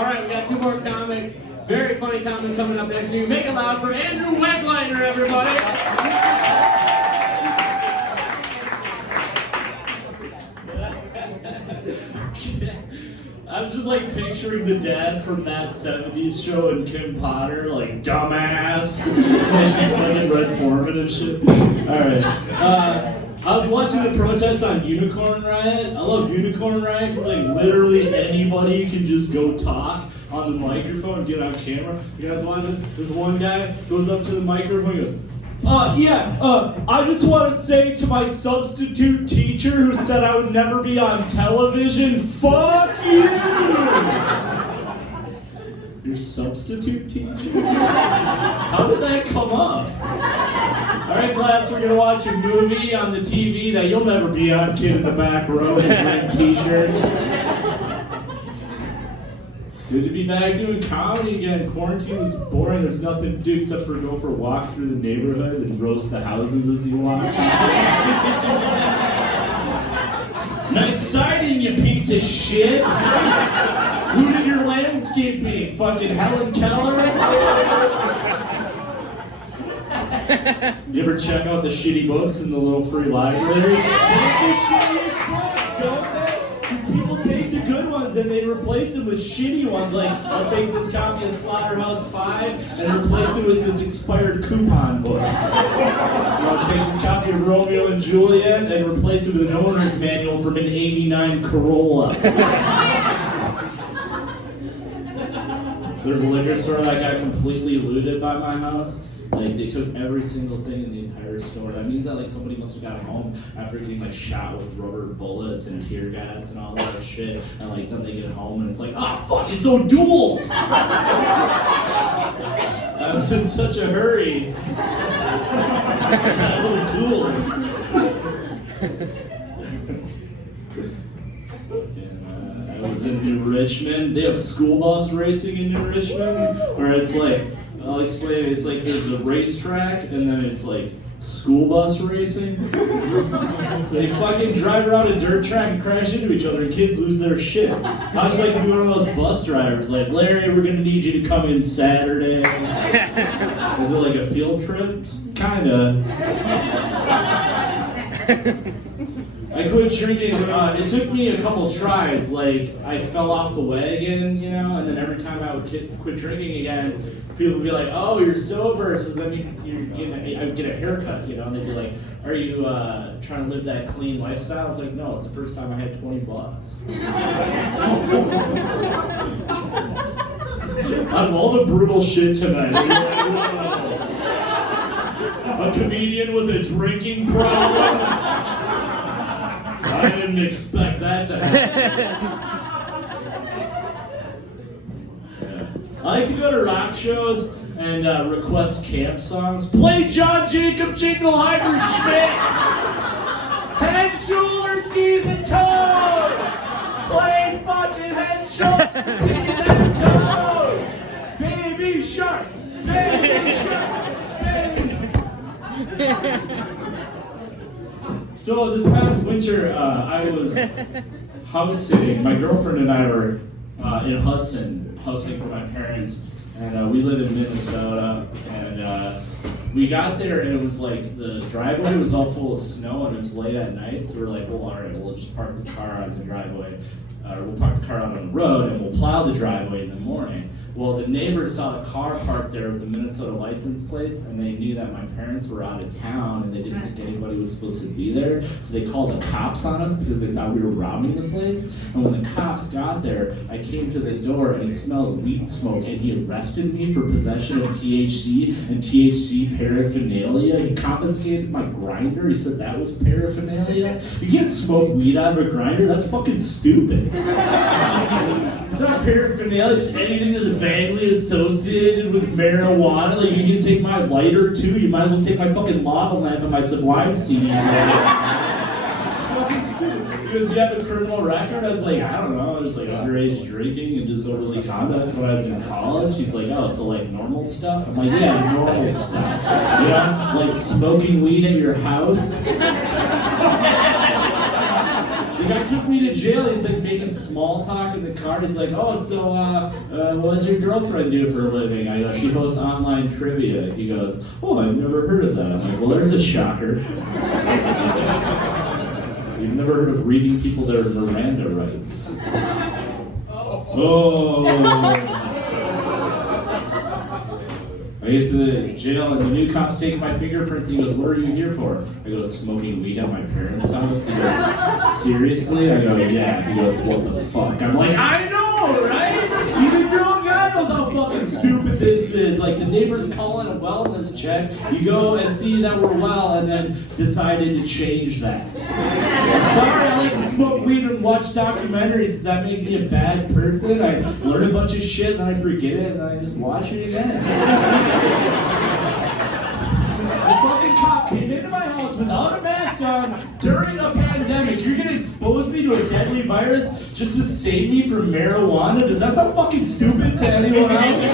All right, we got two more comics. Very funny comic coming up next to you. Make it loud for Andrew Wegleitner, everybody. I was just like picturing the dad from that 70s show and Kim Potter, like, dumbass. And she's fucking Red Foreman and shit. Alright. I was watching the protest on Unicorn Riot. I love Unicorn Riot because like literally anybody can just go talk on the microphone and get on camera. You guys watch it? This one guy goes up to the microphone and goes, I just want to say to my substitute teacher who said I would never be on television, fuck you! Your substitute teacher? How did that come up? Alright class, we're gonna watch a movie on the TV that you'll never be on, kid in the back row in a red t-shirt. Good to be back doing comedy again. Quarantine was boring. There's nothing to do except for go for a walk through the neighborhood and roast the houses as you walk. Nice siding, you piece of shit. Who did your landscaping? Fucking Helen Keller? You ever check out the shitty books in the little free libraries? They have the shittiest books, don't they? People take the good ones and they replace them with shitty ones. Like, I'll take this copy of Slaughterhouse 5 and replace it with this expired coupon book. I'll take this copy of Romeo and Juliet and replace it with an owner's manual from an '89 Corolla. There's a liquor store that got completely looted by my house. Like, they took every single thing in the entire store. That means that, like, somebody must have gotten home after getting, like, shot with rubber bullets and tear gas and all that shit. And, like, then they get home and it's like, fuck, it's O'Doul's! I was in such a hurry. O'Doul's. I was in New Richmond. They have school bus racing in New Richmond, where it's like, I'll explain it. It's like there's a racetrack, and then it's like school bus racing. They fucking drive around a dirt track and crash into each other, and kids lose their shit. How'd you like to be one of those bus drivers? Like, Larry, we're gonna need you to come in Saturday. Is it like a field trip? Kinda. I quit drinking. It took me a couple tries. Like, I fell off the wagon, you know, and then every time I would quit drinking again, people would be like, "Oh, you're sober," so then I would get a haircut, you know, and they'd be like, "Are you trying to live that clean lifestyle?" I was like, "No, it's the first time I had $20." Out of all the brutal shit tonight, a comedian with a drinking problem. I didn't expect that to happen. I like to go to rock shows and request camp songs. Play John Jacob Jingleheimer Schmidt! Head, shoulders, knees, and toes! Play fucking head, shoulders, knees, and toes! Baby shark! Baby shark! Baby! So this past winter, I was house sitting. My girlfriend and I were in Hudson, house sitting for my parents, and we live in Minnesota. And we got there, and it was like the driveway was all full of snow, and it was late at night. So we're like, well, all right, we'll just park the car on the driveway, or we'll park the car out on the road, and we'll plow the driveway in the morning. Well, the neighbors saw the car parked there with the Minnesota license plates, and they knew that my parents were out of town, and they didn't think anybody was supposed to be there, so they called the cops on us because they thought we were robbing the place. And when the cops got there, I came to the door, and he smelled weed smoke, and he arrested me for possession of THC and THC paraphernalia. He confiscated my grinder. He said that was paraphernalia. You can't smoke weed out of a grinder. That's fucking stupid. It's not paraphernalia, just anything that's vaguely associated with marijuana. Like, you can take my lighter too. You might as well take my fucking lava lamp and my Sublime CDs. It's fucking stupid. Because you have a criminal record. I was like, I don't know, I was like underage drinking and disorderly conduct when I was in college. He's like, oh, so like normal stuff? I'm like, yeah, normal stuff. You know, like smoking weed at your house. The guy took me to jail. He's like making small talk in the car. He's like, oh, so what does your girlfriend do for a living? I go, she hosts online trivia. He goes, oh, I've never heard of that. I'm like, well, there's a shocker. You've never heard of reading people their Miranda rights. Oh. I get to the jail and the new cop's taking my fingerprints and he goes, what are you here for? I go, smoking weed at my parents' house. He goes, seriously? I go, yeah. He goes, what the fuck? I'm like, I know, right? Even your own guy knows how fucking stupid this is. Like, the neighbor's calling a wellness check. You go and see that we're well and then decided to change that. I'm sorry, I like to smoke weed and watch documentaries. Does that make me a bad person? I learn a bunch of shit and then I forget it and then I just watch it again. The fucking cop came into my house without a mask on during a pandemic. You're gonna expose me to a deadly virus just to save me from marijuana? Does that sound fucking stupid to anyone else?